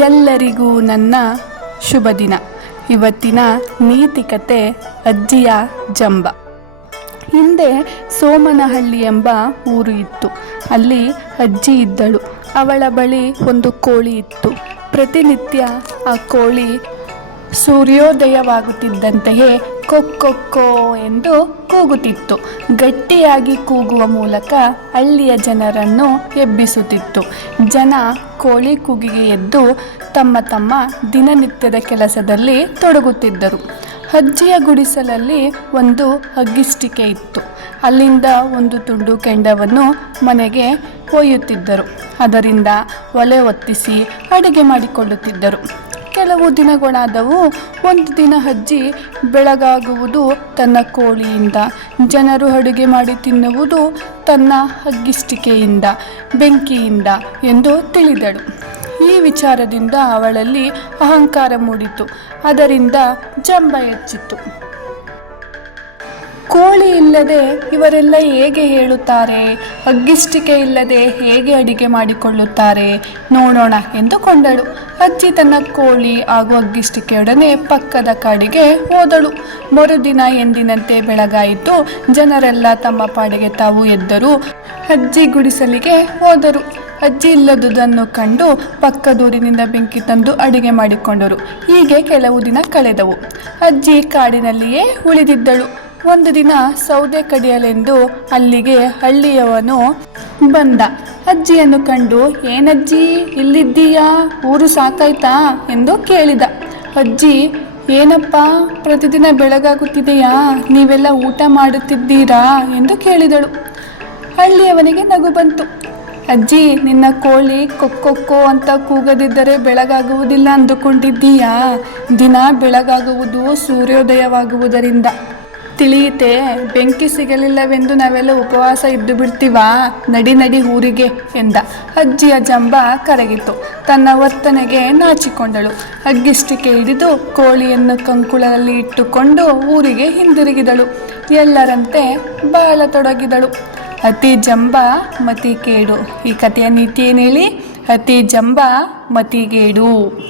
ಎಲ್ಲರಿಗೂ ನನ್ನ ಶುಭ ದಿನ. ಇವತ್ತಿನ ನೀತಿಕತೆ ಅಜ್ಜಿಯ ಜಂಬ. ಹಿಂದೆ ಸೋಮನಹಳ್ಳಿ ಎಂಬ ಊರು ಇತ್ತು. ಅಲ್ಲಿ ಅಜ್ಜಿ ಇದ್ದಳು. ಅವಳ ಬಳಿ ಒಂದು ಕೋಳಿ ಇತ್ತು. ಪ್ರತಿನಿತ್ಯ ಆ ಕೋಳಿ ಸೂರ್ಯೋದಯವಾಗುತ್ತಿದ್ದಂತೆಯೇ ಕೊಕ್ಕೊ ಎಂದು ಕೂಗುತ್ತಿತ್ತು. ಗಟ್ಟಿಯಾಗಿ ಕೂಗುವ ಮೂಲಕ ಹಳ್ಳಿಯ ಜನರನ್ನು ಎಬ್ಬಿಸುತ್ತಿತ್ತು. ಜನ ಕೋಳಿ ಕೂಗಿಗೆ ಎದ್ದು ತಮ್ಮ ದಿನನಿತ್ಯದ ಕೆಲಸದಲ್ಲಿ ತೊಡಗುತ್ತಿದ್ದರು. ಅಜ್ಜಿಯ ಗುಡಿಸಲಲ್ಲಿ ಒಂದು ಹಗ್ಗಿಸ್ಟಿಕೆ ಇತ್ತು. ಅಲ್ಲಿಂದ ಒಂದು ತುಂಡು ಕೆಂಡವನ್ನು ಮನೆಗೆ ಒಯ್ಯುತ್ತಿದ್ದರು. ಅದರಿಂದ ಒಲೆ ಹೊತ್ತಿಸಿ ಅಡುಗೆ ಮಾಡಿಕೊಳ್ಳುತ್ತಿದ್ದರು. ಕೆಲವು ದಿನಗಳಾದವು. ಒಂದು ದಿನ ಅಜ್ಜಿ ಬೆಳಗಾಗುವುದು ತನ್ನ ಕೋಳಿಯಿಂದ, ಜನರು ಅಡುಗೆ ಮಾಡಿ ತಿನ್ನುವುದು ತನ್ನ ಹಗ್ಗಿಸ್ಟಿಕೆಯಿಂದ, ಬೆಂಕಿಯಿಂದ ಎಂದು ತಿಳಿದಳು. ಈ ವಿಚಾರದಿಂದ ಅವಳಲ್ಲಿ ಅಹಂಕಾರ ಮೂಡಿತು. ಅದರಿಂದ ಜಂಬ ಹೆಚ್ಚಿತು. ಕೋಳಿ ಇಲ್ಲದೆ ಇವರೆಲ್ಲ ಹೇಗೆ ಹೇಳುತ್ತಾರೆ? ಹಗ್ಗಿಸ್ಟಿಕೆ ಇಲ್ಲದೆ ಹೇಗೆ ಅಡಿಗೆ ಮಾಡಿಕೊಳ್ಳುತ್ತಾರೆ? ನೋಡೋಣ ಎಂದುಕೊಂಡಳು. ಅಜ್ಜಿ ತನ್ನ ಕೋಳಿ ಹಾಗೂ ಹಗ್ಗಿಸ್ಟಿಕೆಯೊಡನೆ ಪಕ್ಕದ ಕಾಡಿಗೆ ಹೋದಳು. ಮರುದಿನ ಎಂದಿನಂತೆ ಬೆಳಗಾಯಿತು. ಜನರೆಲ್ಲ ತಮ್ಮ ಪಾಡಿಗೆ ತಾವು ಎದ್ದರು. ಅಜ್ಜಿ ಗುಡಿಸಲಿಗೆ ಹೋದರು. ಅಜ್ಜಿ ಇಲ್ಲದುದನ್ನು ಕಂಡು ಪಕ್ಕದೂರಿನಿಂದ ಬೆಂಕಿ ತಂದು ಅಡಿಗೆ ಮಾಡಿಕೊಂಡರು. ಹೀಗೆ ಕೆಲವು ದಿನ ಕಳೆದವು. ಅಜ್ಜಿ ಕಾಡಿನಲ್ಲಿಯೇ ಉಳಿದಿದ್ದಳು. ಒಂದು ದಿನ ಸೌದೆ ಕಡಿಯಲೆಂದು ಅಲ್ಲಿಗೆ ಹಳ್ಳಿಯವನು ಬಂದ. ಅಜ್ಜಿಯನ್ನು ಕಂಡು, ಏನಜ್ಜಿ ಇಲ್ಲಿದ್ದೀಯಾ? ಊರು ಸಾಕಾಯ್ತಾ ಎಂದು ಕೇಳಿದ. ಅಜ್ಜಿ, ಏನಪ್ಪ ಪ್ರತಿದಿನ ಬೆಳಗಾಗುತ್ತಿದೆಯಾ? ನೀವೆಲ್ಲ ಊಟ ಮಾಡುತ್ತಿದ್ದೀರಾ ಎಂದು ಕೇಳಿದಳು. ಹಳ್ಳಿಯವನಿಗೆ ನಗು ಬಂತು. ಅಜ್ಜಿ, ನಿನ್ನ ಕೋಳಿ ಕೊಕ್ಕೊ ಅಂತ ಕೂಗದಿದ್ದರೆ ಬೆಳಗಾಗುವುದಿಲ್ಲ ಅಂದುಕೊಂಡಿದ್ದೀಯಾ? ದಿನ ಬೆಳಗಾಗುವುದು ಸೂರ್ಯೋದಯವಾಗುವುದರಿಂದ. ತಿಳಿಯಿತೆ? ಬೆಂಕಿ ಸಿಗಲಿಲ್ಲವೆಂದು ನಾವೆಲ್ಲ ಉಪವಾಸ ಇದ್ದು ಬಿಡ್ತೀವಾ? ನಡಿ ಊರಿಗೆ ಎಂದ. ಅಜ್ಜಿಯ ಜಂಬ ಕರಗಿತು. ತನ್ನ ವರ್ತನೆಗೆ ನಾಚಿಕೊಂಡಳು. ಹಗ್ಗಿಸ್ಟಿಕೆ ಹಿಡಿದು ಕೋಳಿಯನ್ನು ಕಂಕುಳಲ್ಲಿ ಇಟ್ಟುಕೊಂಡು ಊರಿಗೆ ಹಿಂದಿರುಗಿದಳು. ಎಲ್ಲರಂತೆ ಬಾಳತೊಡಗಿದಳು. ಅತಿ ಜಂಬ ಮತಿ ಕೇಡು. ಈ ಕಥೆಯ ನೀತಿ ಏನು ಹೇಳಿ? ಅತಿ ಜಂಬ ಮತಿಗೇಡು.